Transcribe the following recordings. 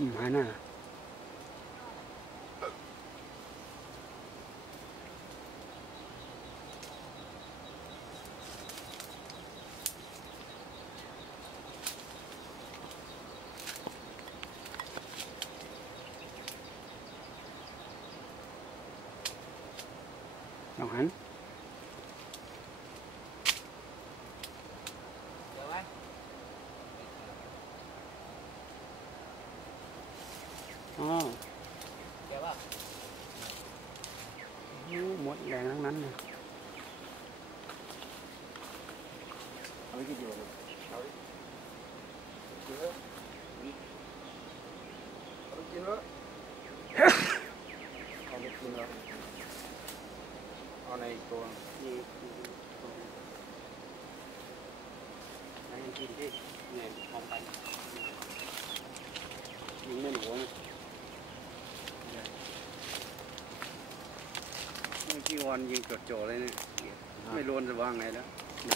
หาหน้าลองหันอ๋อเดี๋ยวว่าหมดแรงทั้งนั้นเลยเอาไปกินอยู่เอาไปกินแล้วเอาไปกินแล้วเอาไปกินแล้วเอาในตัวนี่ในกินที่เนี่ยมองไปยิงไม่หนูนะเมื่อกี้วันยิงโจดๆเลยเนี่ยไม่โดนจะว่างไงแล้วไหน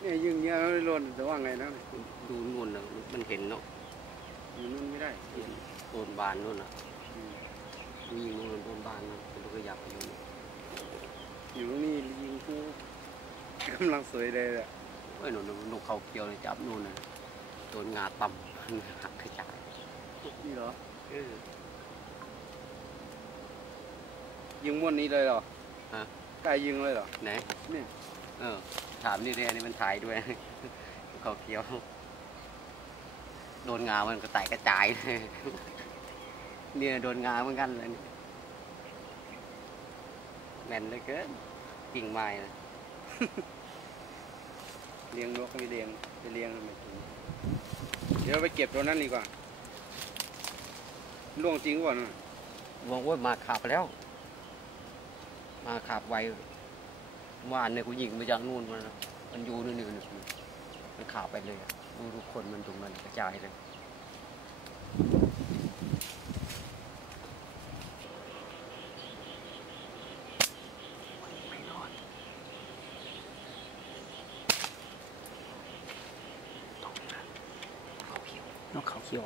เนี่ยยิงเยอะไม่โดนจะว่างไงแล้วดูนู่นนะมันเห็นเนาะอยู่นู่นไม่ได้โดนบานนู่นอ่ะยิงนู่นโดนบานนะเป็นตัวอยากไปอยู่นี่ยิงกูกำลังสวยเลยอ่ะไอ้หนูเขาเกี่ยวเลยจับนู่นนะโดนงาต่ำหักกระจายนี่เหรอยิงม้วนนี้เลยเหรอใกล้ยิงเลยเหรอไหนนี่ถามนี่เลยอันนี้มันถ่ายด้วยเขาเกี่ยวโดนงามันก็แตกกระจายเลยเนี่ยโดนงาเหมือนกันเลยแม่นเลยเกินกิ่งไม้นะเลี้ยงนกไม่เลี้ยงไปเลี้ยงไม่ถึงเดี๋ยวไปเก็บตัวนั้นดีกว่าล่วงจริงก่อนนะมองว่ามาขับแล้วมาขับไวว่านเนี่ยกูยิงมาจากนู่นมันอยู่นู่นมันข่าวไปเลยดูทุกคนมันตรงนั้นกระจายเลยนกเขาเขียว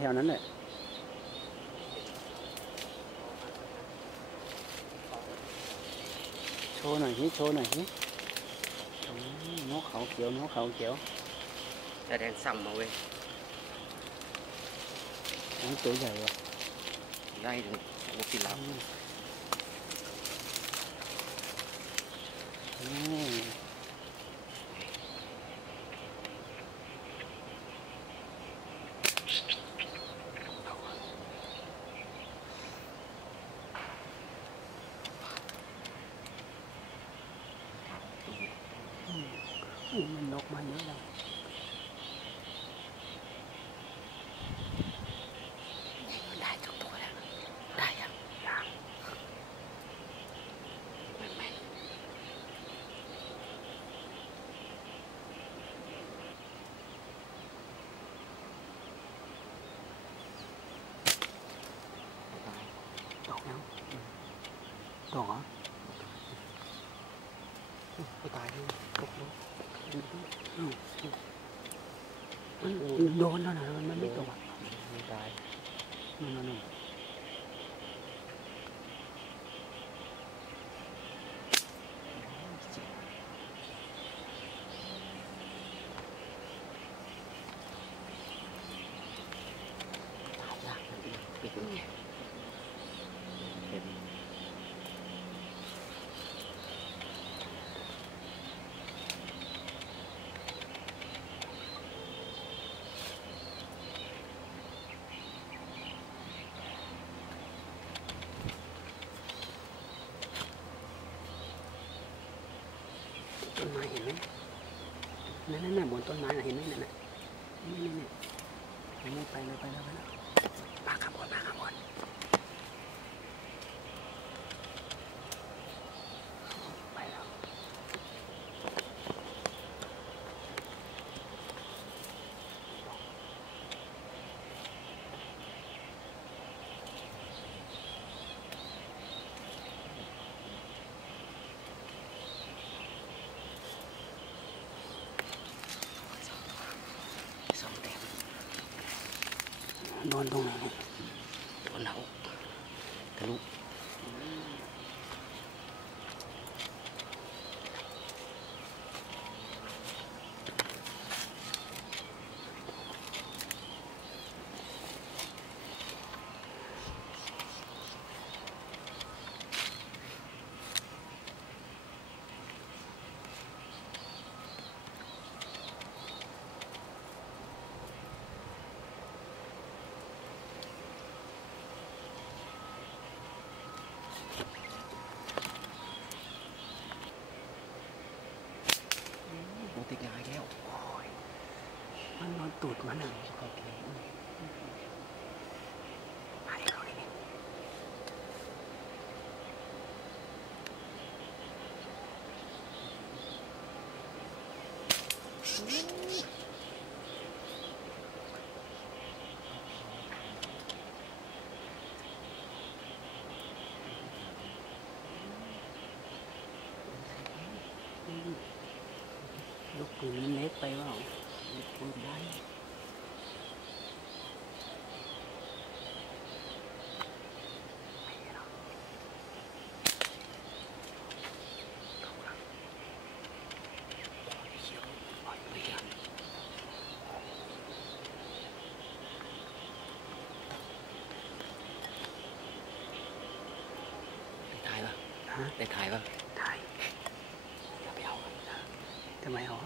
แถวนั้นแหละโชว์หน่อยสินกเขาเขียวแต่แดงซ้ำมาเว้ยนี่ตัวใหญ่ว่ะใหญ่ถึงโอ้กินแล้วมันนกมาเยอะแล้วได้ทุกตัวแล้วได้ยังไม่ตกแล้วตกเหรอไม่ตายเลยตกแล้วมันโดนแล้วนะมันไม่ตกไม่ตายนั่น ต้นไม้เห็นไหมนั่นบนต้นไม้เห็นไหมนั่นนี่เห็นไหมไปเลยมาขับก่อนไปแล้วโดนตรงไหนเนี่ยโดนเราทะลุติดงายแล้วมันนอนตูดมันอ่ะโอเคให้เขาดิลูกปืนมันเล็กไปเปล่าลูกปืนได้ได้ถ่ายป่ะ ทำไมเอา ทำไมเอา